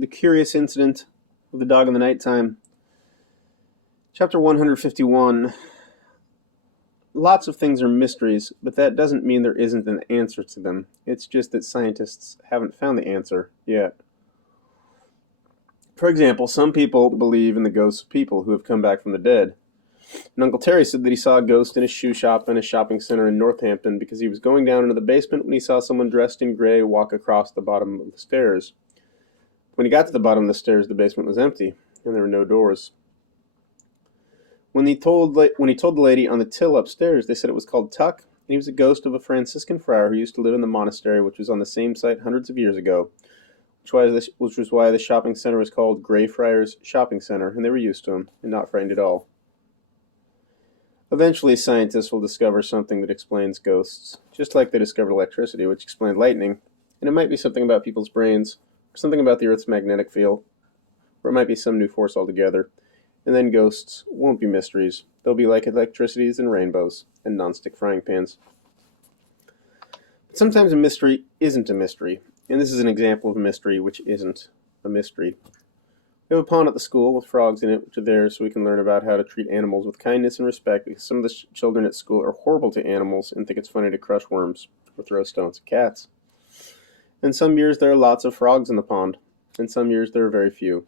The Curious Incident of the Dog in the Nighttime. Chapter 151. Lots of things are mysteries, but that doesn't mean there isn't an answer to them. It's just that scientists haven't found the answer yet. For example, some people believe in the ghosts of people who have come back from the dead. And Uncle Terry said that he saw a ghost in a shoe shop in a shopping center in Northampton because he was going down into the basement when he saw someone dressed in gray walk across the bottom of the stairs. When he got to the bottom of the stairs, the basement was empty, and there were no doors. When he told the lady on the till upstairs, they said it was called Tuck, and he was a ghost of a Franciscan friar who used to live in the monastery, which was on the same site hundreds of years ago, which was why the shopping center was called Greyfriars Shopping Center, and they were used to him, and not frightened at all. Eventually, scientists will discover something that explains ghosts, just like they discovered electricity, which explained lightning, and it might be something about people's brains, something about the Earth's magnetic field, or it might be some new force altogether. And then ghosts won't be mysteries. They'll be like electricities and rainbows and nonstick frying pans. But sometimes a mystery isn't a mystery, and this is an example of a mystery which isn't a mystery. We have a pond at the school with frogs in it, which are there so we can learn about how to treat animals with kindness and respect, because some of the children at school are horrible to animals and think it's funny to crush worms or throw stones at cats. And some years there are lots of frogs in the pond, and some years there are very few.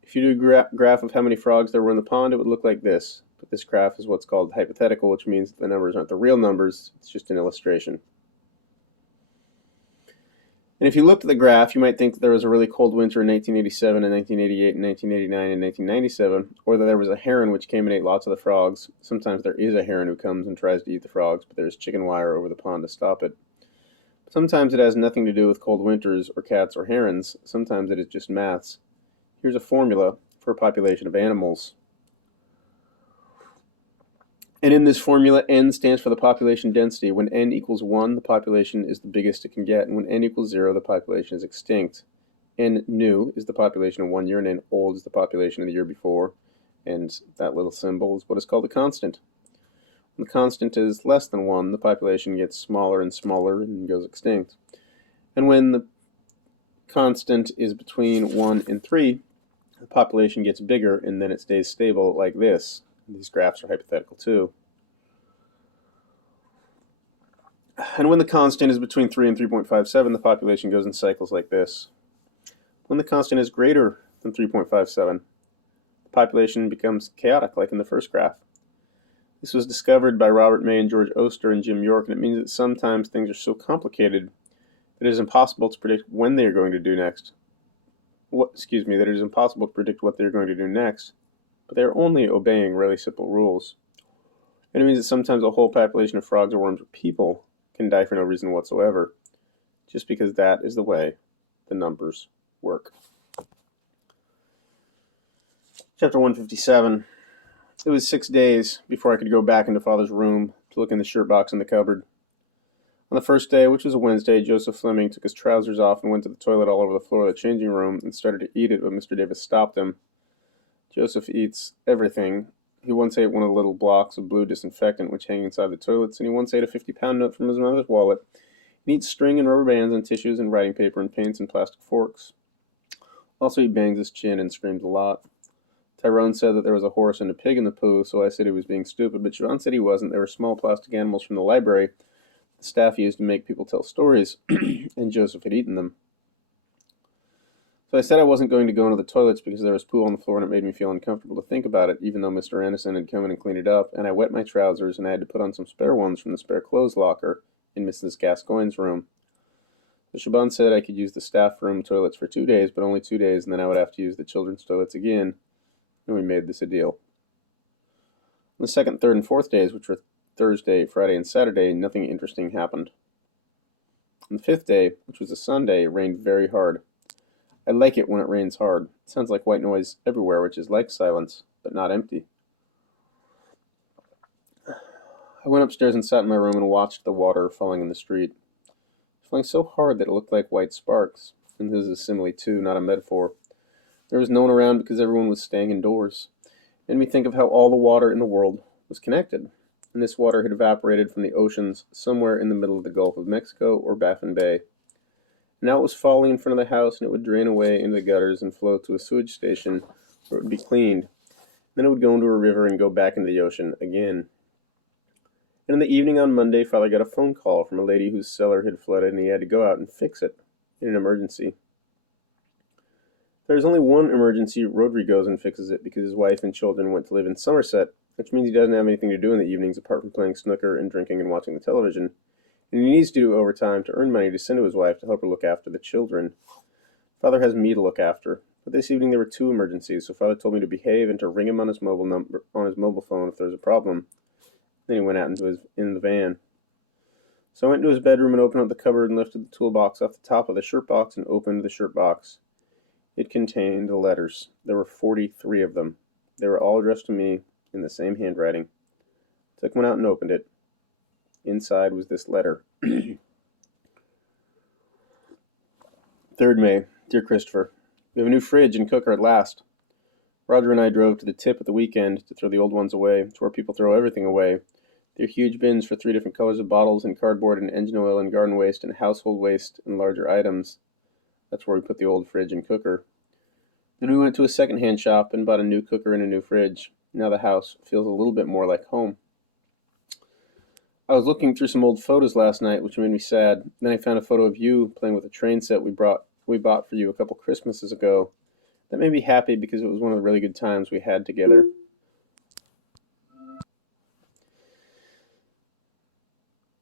If you do a graph of how many frogs there were in the pond, it would look like this. But this graph is what's called hypothetical, which means that the numbers aren't the real numbers, it's just an illustration. And if you looked at the graph, you might think that there was a really cold winter in 1987 and 1988 and 1989 and 1997, or that there was a heron which came and ate lots of the frogs. Sometimes there is a heron who comes and tries to eat the frogs, but there's chicken wire over the pond to stop it. Sometimes it has nothing to do with cold winters or cats or herons. Sometimes it is just maths. Here's a formula for a population of animals. And in this formula, n stands for the population density. When n equals 1, the population is the biggest it can get. And when n equals 0, the population is extinct. N new is the population of 1 year, and n old is the population of the year before. And that little symbol is what is called a constant. When the constant is less than 1, the population gets smaller and smaller and goes extinct. And when the constant is between 1 and 3, the population gets bigger and then it stays stable like this. These graphs are hypothetical too. And when the constant is between 3 and 3.57, the population goes in cycles like this. When the constant is greater than 3.57, the population becomes chaotic like in the first graph. This was discovered by Robert May and George Oster and Jim York, and it means that sometimes things are so complicated that it is impossible to predict when they are going to do next. That it is impossible to predict what they're going to do next, but they are only obeying really simple rules. And it means that sometimes a whole population of frogs or worms or people can die for no reason whatsoever, just because that is the way the numbers work. Chapter 157. It was 6 days before I could go back into Father's room to look in the shirt box in the cupboard. On the first day, which was a Wednesday, Joseph Fleming took his trousers off and went to the toilet all over the floor of the changing room and started to eat it, but Mr. Davis stopped him. Joseph eats everything. He once ate one of the little blocks of blue disinfectant which hang inside the toilets, and he once ate a 50-pound note from his mother's wallet. He eats string and rubber bands and tissues and writing paper and paints and plastic forks. Also, he bangs his chin and screams a lot. Tyrone said that there was a horse and a pig in the poo, so I said he was being stupid, but Siobhan said he wasn't. They were small plastic animals from the library the staff used to make people tell stories, and Joseph had eaten them. So I said I wasn't going to go into the toilets because there was poo on the floor and it made me feel uncomfortable to think about it, even though Mr. Anderson had come in and cleaned it up, and I wet my trousers and I had to put on some spare ones from the spare clothes locker in Mrs. Gascoigne's room. So Siobhan said I could use the staff room toilets for 2 days, but only 2 days, and then I would have to use the children's toilets again, and we made this a deal. On the second, third, and fourth days, which were Thursday, Friday, and Saturday, nothing interesting happened. On the fifth day, which was a Sunday, it rained very hard. I like it when it rains hard. It sounds like white noise everywhere, which is like silence, but not empty. I went upstairs and sat in my room and watched the water falling in the street. It was falling so hard that it looked like white sparks. And this is a simile too, not a metaphor. There was no one around because everyone was staying indoors. It made me think of how all the water in the world was connected. And this water had evaporated from the oceans somewhere in the middle of the Gulf of Mexico or Baffin Bay. Now it was falling in front of the house, and it would drain away into the gutters and flow to a sewage station where it would be cleaned. Then it would go into a river and go back into the ocean again. And in the evening on Monday, Father got a phone call from a lady whose cellar had flooded, and he had to go out and fix it in an emergency. There's only one emergency. Rodri goes and fixes it because his wife and children went to live in Somerset, which means he doesn't have anything to do in the evenings apart from playing snooker and drinking and watching the television. And he needs to do overtime to earn money to send to his wife to help her look after the children. Father has me to look after. But this evening there were two emergencies, so Father told me to behave and to ring him on his mobile phone if there was a problem. Then he went out in the van. So I went into his bedroom and opened up the cupboard and lifted the toolbox off the top of the shirt box and opened the shirt box. It contained the letters. There were 43 of them. They were all addressed to me in the same handwriting. I took one out and opened it. Inside was this letter. 3rd May. Dear Christopher, we have a new fridge and cooker at last. Roger and I drove to the tip at the weekend to throw the old ones away, to where people throw everything away. They're huge bins for 3 different colors of bottles and cardboard and engine oil and garden waste and household waste and larger items. That's where we put the old fridge and cooker. Then we went to a second-hand shop and bought a new cooker and a new fridge. Now the house feels a little bit more like home. I was looking through some old photos last night, which made me sad. Then I found a photo of you playing with a train set we bought for you a couple Christmases ago. That made me happy because it was one of the really good times we had together.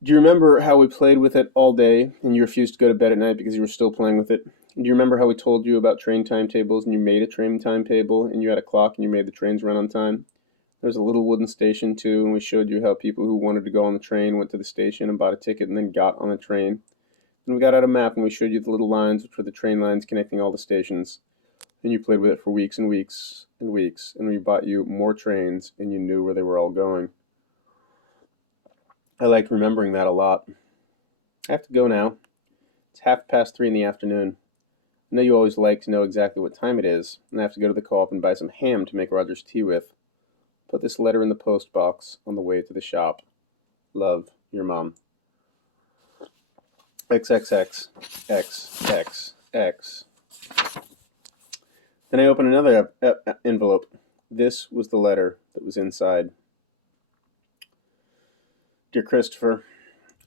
Do you remember how we played with it all day and you refused to go to bed at night because you were still playing with it? Do you remember how we told you about train timetables and you made a train timetable and you had a clock and you made the trains run on time? There was a little wooden station too, and we showed you how people who wanted to go on the train went to the station and bought a ticket and then got on the train. And we got out a map and we showed you the little lines, which were the train lines connecting all the stations. And you played with it for weeks and weeks and weeks, and we bought you more trains and you knew where they were all going. I liked remembering that a lot. I have to go now. It's 3:30 in the afternoon. I know you always like to know exactly what time it is, and I have to go to the co-op and buy some ham to make Roger's tea with. Put this letter in the post box on the way to the shop. Love, your mom. XXX XXX. Then I opened another envelope. This was the letter that was inside. Dear Christopher,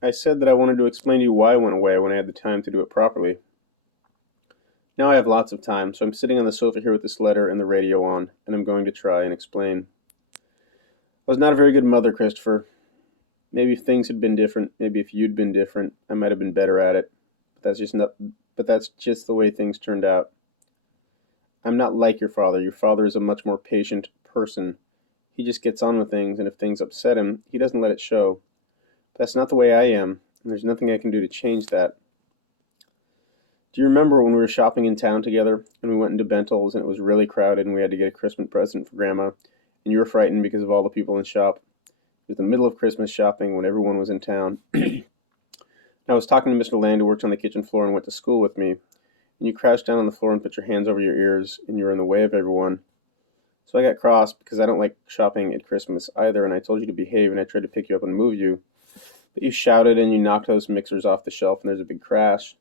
I said that I wanted to explain to you why I went away when I had the time to do it properly. Now I have lots of time, so I'm sitting on the sofa here with this letter and the radio on, and I'm going to try and explain. I was not a very good mother, Christopher. Maybe if things had been different, maybe if you'd been different, I might have been better at it. But that's just the way things turned out. I'm not like your father. Your father is a much more patient person. He just gets on with things, and if things upset him, he doesn't let it show. But that's not the way I am, and there's nothing I can do to change that. Do you remember when we were shopping in town together, and we went into Bentel's, and it was really crowded, and we had to get a Christmas present for Grandma, and you were frightened because of all the people in the shop? It was the middle of Christmas shopping when everyone was in town. I was talking to Mr. Land, who worked on the kitchen floor and went to school with me, and you crouched down on the floor and put your hands over your ears, and you were in the way of everyone. So I got cross because I don't like shopping at Christmas either, and I told you to behave, and I tried to pick you up and move you. But you shouted, and you knocked those mixers off the shelf, and there's a big crash.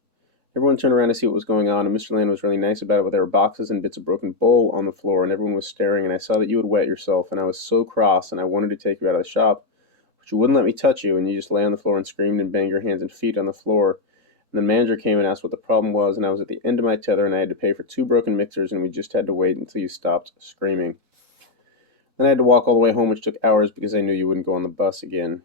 Everyone turned around to see what was going on, and Mr. Land was really nice about it, but there were boxes and bits of broken bowl on the floor, and everyone was staring, and I saw that you had wet yourself, and I was so cross, and I wanted to take you out of the shop, but you wouldn't let me touch you, and you just lay on the floor and screamed and banged your hands and feet on the floor. And the manager came and asked what the problem was, and I was at the end of my tether, and I had to pay for 2 broken mixers, and we just had to wait until you stopped screaming. Then I had to walk all the way home, which took hours because I knew you wouldn't go on the bus again.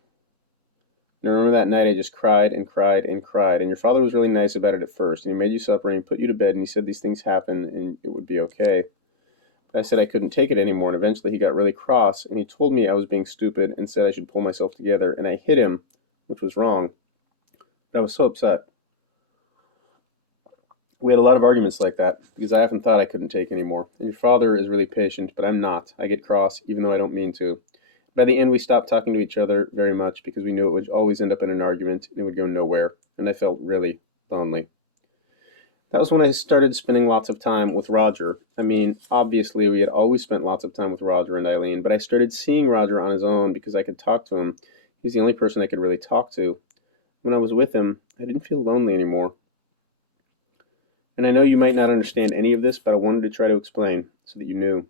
And I remember that night I just cried and cried and cried, and your father was really nice about it at first, and he made you supper, and he put you to bed, and he said these things happen, and it would be okay. But I said I couldn't take it anymore, and eventually he got really cross, and he told me I was being stupid and said I should pull myself together, and I hit him, which was wrong. But I was so upset. We had a lot of arguments like that, because I often thought I couldn't take anymore. And your father is really patient, but I'm not. I get cross, even though I don't mean to. By the end, we stopped talking to each other very much because we knew it would always end up in an argument and it would go nowhere, and I felt really lonely. That was when I started spending lots of time with Roger. I mean, obviously, we had always spent lots of time with Roger and Eileen, but I started seeing Roger on his own because I could talk to him. He was the only person I could really talk to. When I was with him, I didn't feel lonely anymore. And I know you might not understand any of this, but I wanted to try to explain so that you knew.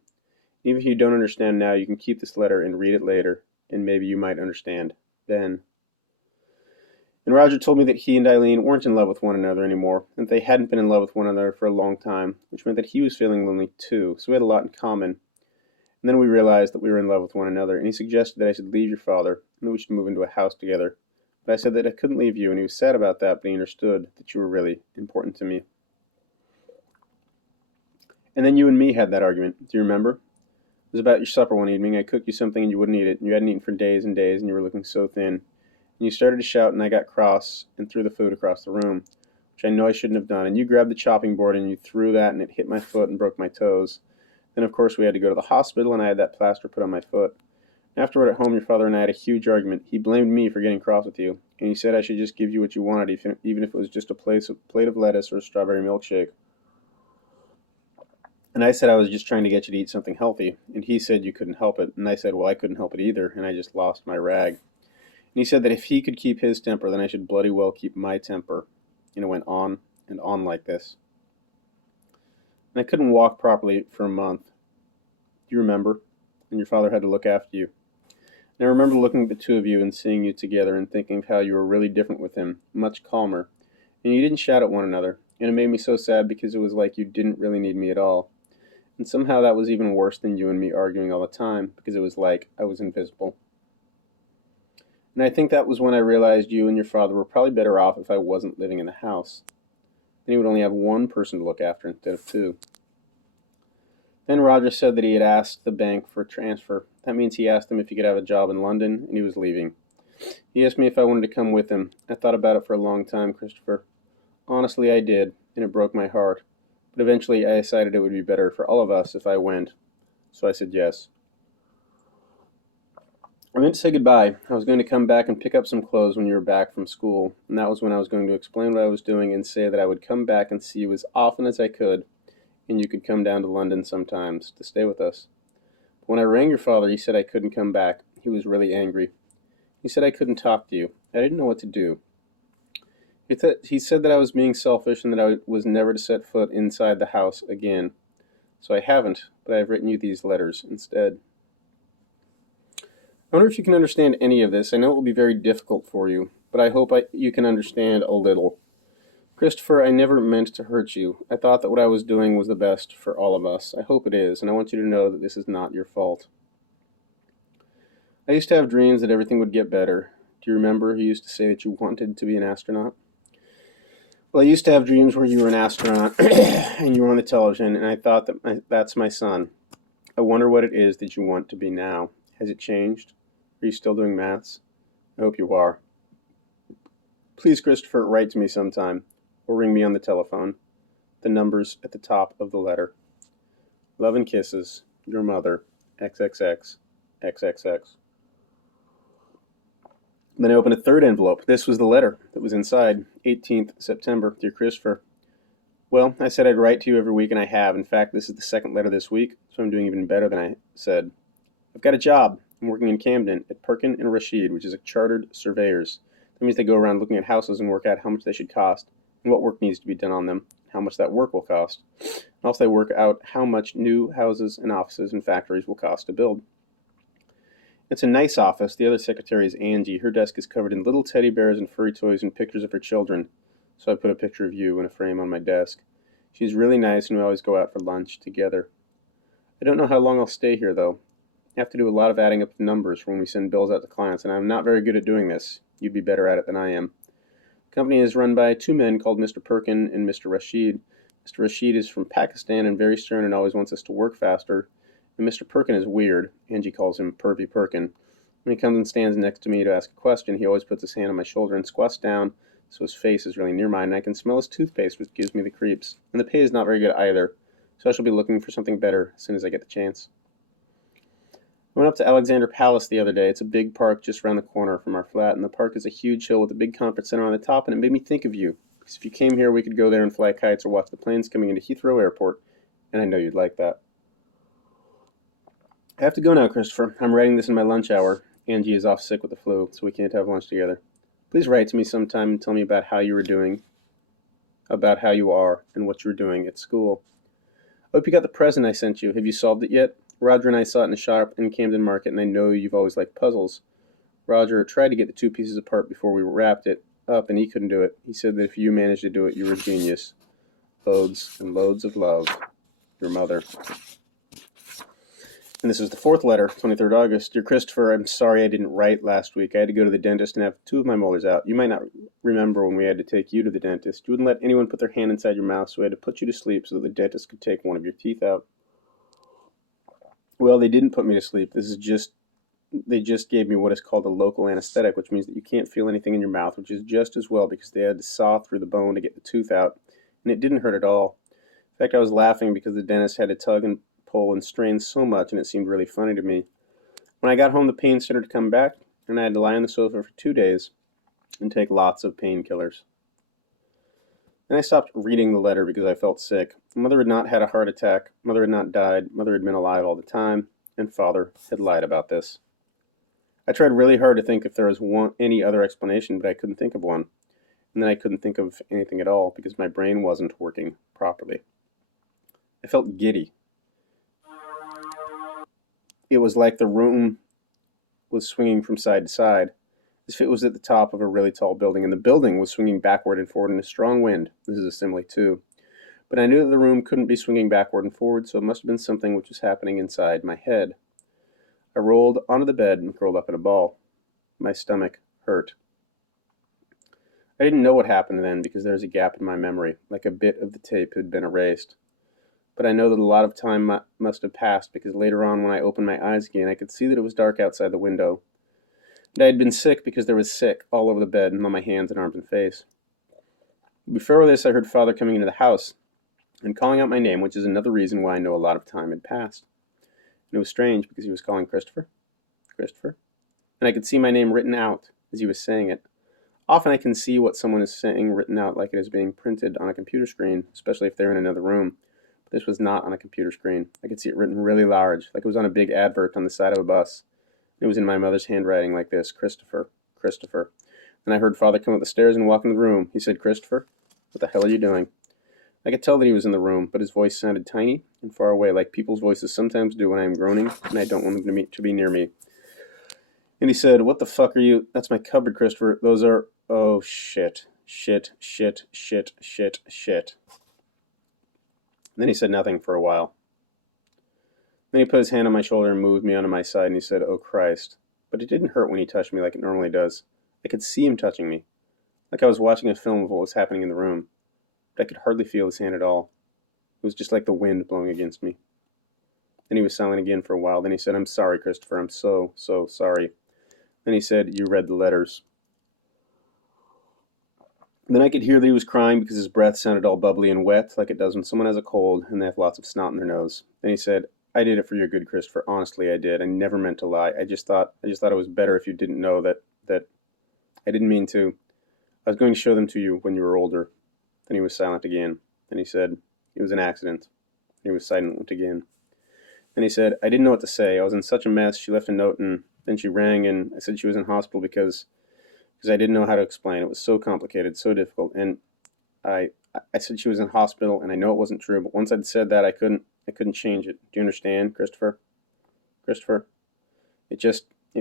Even if you don't understand now, you can keep this letter and read it later, and maybe you might understand then. And Roger told me that he and Eileen weren't in love with one another anymore, and that they hadn't been in love with one another for a long time, which meant that he was feeling lonely too, so we had a lot in common. And then we realized that we were in love with one another, and he suggested that I should leave your father, and that we should move into a house together. But I said that I couldn't leave you, and he was sad about that, but he understood that you were really important to me. And then you and me had that argument. Do you remember? It was about your supper one evening. I cooked you something and you wouldn't eat it, and you hadn't eaten for days and days, and you were looking so thin. And you started to shout, and I got cross and threw the food across the room, which I know I shouldn't have done. And you grabbed the chopping board and you threw that, and it hit my foot and broke my toes. Then, of course, we had to go to the hospital, and I had that plaster put on my foot. Afterward, at home, your father and I had a huge argument. He blamed me for getting cross with you, and he said I should just give you what you wanted, even if it was just a plate of lettuce or a strawberry milkshake. And I said I was just trying to get you to eat something healthy, and he said you couldn't help it, and I said, well, I couldn't help it either, and I just lost my rag. And he said that if he could keep his temper, then I should bloody well keep my temper. And it went on and on like this. And I couldn't walk properly for a month. Do you remember? And your father had to look after you. And I remember looking at the two of you and seeing you together and thinking of how you were really different with him, much calmer. And you didn't shout at one another, and it made me so sad because it was like you didn't really need me at all. And somehow that was even worse than you and me arguing all the time, because it was like I was invisible. And I think that was when I realized you and your father were probably better off if I wasn't living in the house. Then he would only have one person to look after instead of two. Then Roger said that he had asked the bank for a transfer. That means he asked him if he could have a job in London, and he was leaving. He asked me if I wanted to come with him. I thought about it for a long time, Christopher. Honestly, I did, and it broke my heart. But eventually I decided it would be better for all of us if I went. So I said yes. I meant to say goodbye. I was going to come back and pick up some clothes when you were back from school, and that was when I was going to explain what I was doing and say that I would come back and see you as often as I could, and you could come down to London sometimes to stay with us. But when I rang your father, he said I couldn't come back. He was really angry. He said I couldn't talk to you. I didn't know what to do. He said that I was being selfish and that I was never to set foot inside the house again. So I haven't, but I've written you these letters instead. I wonder if you can understand any of this. I know it will be very difficult for you, but I hope you can understand a little. Christopher, I never meant to hurt you. I thought that what I was doing was the best for all of us. I hope it is, and I want you to know that this is not your fault. I used to have dreams that everything would get better. Do you remember you used to say that you wanted to be an astronaut? Well, I used to have dreams where you were an astronaut and you were on the television, and I thought that that's my son. I wonder what it is that you want to be now. Has it changed? Are you still doing maths? I hope you are. Please, Christopher, write to me sometime, or ring me on the telephone. The number's at the top of the letter. Love and kisses, your mother, XXX, XXX. Then I opened a third envelope. This was the letter that was inside. 18th September, dear Christopher. Well, I said I'd write to you every week, and I have. In fact, this is the second letter this week, so I'm doing even better than I said. I've got a job. I'm working in Camden at Perkin and Rashid, which is a chartered surveyors. That means they go around looking at houses and work out how much they should cost and what work needs to be done on them, how much that work will cost. And also, they work out how much new houses and offices and factories will cost to build. It's a nice office. The other secretary is Angie. Her desk is covered in little teddy bears and furry toys and pictures of her children. So I put a picture of you in a frame on my desk. She's really nice, and we always go out for lunch together. I don't know how long I'll stay here, though. I have to do a lot of adding up the numbers for when we send bills out to clients, and I'm not very good at doing this. You'd be better at it than I am. The company is run by two men called Mr. Perkin and Mr. Rashid. Mr. Rashid is from Pakistan and very stern and always wants us to work faster. And Mr. Perkin is weird. Angie calls him Pervy Perkin. When he comes and stands next to me to ask a question, he always puts his hand on my shoulder and squats down, so his face is really near mine, and I can smell his toothpaste, which gives me the creeps. And the pay is not very good either, so I shall be looking for something better as soon as I get the chance. I went up to Alexander Palace the other day. It's a big park just around the corner from our flat, and the park is a huge hill with a big conference center on the top, and it made me think of you. Because if you came here, we could go there and fly kites or watch the planes coming into Heathrow Airport, and I know you'd like that. I have to go now, Christopher. I'm writing this in my lunch hour. Angie is off sick with the flu, so we can't have lunch together. Please write to me sometime and tell me about how you were doing. about how you are and what you're doing at school. I hope you got the present I sent you. Have you solved it yet? Roger and I saw it in the shop in Camden Market, and I know you've always liked puzzles. Roger tried to get the two pieces apart before we wrapped it up, and he couldn't do it. He said that if you managed to do it, you were a genius. Loads and loads of love. Your mother. And this is the fourth letter, 23rd August. Dear Christopher, I'm sorry I didn't write last week. I had to go to the dentist and have two of my molars out. You might not remember when we had to take you to the dentist. You wouldn't let anyone put their hand inside your mouth, so I had to put you to sleep so that the dentist could take one of your teeth out. Well, they didn't put me to sleep. They just gave me what is called a local anesthetic, which means that you can't feel anything in your mouth, which is just as well because they had to saw through the bone to get the tooth out, and it didn't hurt at all. In fact, I was laughing because the dentist had to tug and pull and strain so much, and it seemed really funny to me. When I got home, the pain started to come back, and I had to lie on the sofa for 2 days and take lots of painkillers. Then I stopped reading the letter because I felt sick. Mother had not had a heart attack, Mother had not died, Mother had been alive all the time, and Father had lied about this. I tried really hard to think if there was any other explanation, but I couldn't think of one. And then I couldn't think of anything at all because my brain wasn't working properly. I felt giddy. It was like the room was swinging from side to side, as if it was at the top of a really tall building, and the building was swinging backward and forward in a strong wind. This is a simile too. But I knew that the room couldn't be swinging backward and forward, so it must have been something which was happening inside my head. I rolled onto the bed and curled up in a ball. My stomach hurt. I didn't know what happened then because there was a gap in my memory, like a bit of the tape had been erased. But I know that a lot of time must have passed because later on when I opened my eyes again, I could see that it was dark outside the window. And I had been sick because there was sick all over the bed and on my hands and arms and face. Before this, I heard Father coming into the house and calling out my name, which is another reason why I know a lot of time had passed. And it was strange because he was calling Christopher, Christopher, and I could see my name written out as he was saying it. Often I can see what someone is saying written out like it is being printed on a computer screen, especially if they're in another room. But this was not on a computer screen. I could see it written really large, like it was on a big advert on the side of a bus. It was in my mother's handwriting like this, Christopher, Christopher. Then I heard Father come up the stairs and walk into the room. He said, Christopher, what the hell are you doing? I could tell that he was in the room, but his voice sounded tiny and far away, like people's voices sometimes do when I am groaning and I don't want them to be near me. And he said, what the fuck are you? That's my cupboard, Christopher. Those are, oh, shit, shit, shit, shit, shit, shit. And then he said nothing for a while. Then he put his hand on my shoulder and moved me onto my side, and he said, oh, Christ. But it didn't hurt when he touched me like it normally does. I could see him touching me, like I was watching a film of what was happening in the room. But I could hardly feel his hand at all. It was just like the wind blowing against me. Then he was silent again for a while. Then he said, I'm sorry, Christopher. I'm so, so sorry. Then he said, you read the letters. Then I could hear that he was crying because his breath sounded all bubbly and wet, like it does when someone has a cold and they have lots of snot in their nose. Then he said, I did it for your good, Christopher. Honestly, I did. I never meant to lie. I just thought it was better if you didn't know that I didn't mean to. I was going to show them to you when you were older. Then he was silent again. Then he said, it was an accident. He was silent again. Then he said, I didn't know what to say. I was in such a mess. She left a note and then she rang and I said she was in hospital because I didn't know how to explain. It was so complicated, so difficult. And I said she was in hospital and I know it wasn't true, but once I'd said that, I couldn't change it. Do you understand, Christopher? Christopher? It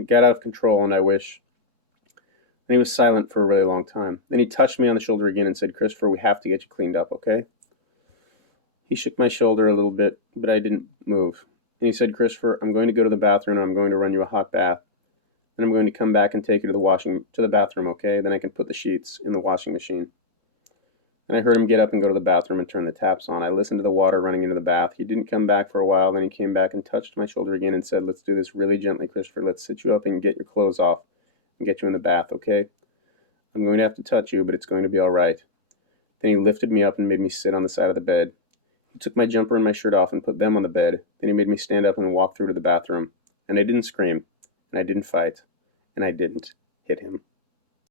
got out of control and I wish. And he was silent for a really long time. Then he touched me on the shoulder again and said, Christopher, we have to get you cleaned up, okay? He shook my shoulder a little bit, but I didn't move. And he said, Christopher, I'm going to go to the bathroom and I'm going to run you a hot bath. Then I'm going to come back and take you to the bathroom, okay? Then I can put the sheets in the washing machine. And I heard him get up and go to the bathroom and turn the taps on. I listened to the water running into the bath. He didn't come back for a while. Then he came back and touched my shoulder again and said, let's do this really gently, Christopher. Let's sit you up and get your clothes off and get you in the bath, okay? I'm going to have to touch you, but it's going to be all right. Then he lifted me up and made me sit on the side of the bed. He took my jumper and my shirt off and put them on the bed. Then he made me stand up and walk through to the bathroom. And I didn't scream, and I didn't fight, and I didn't hit him.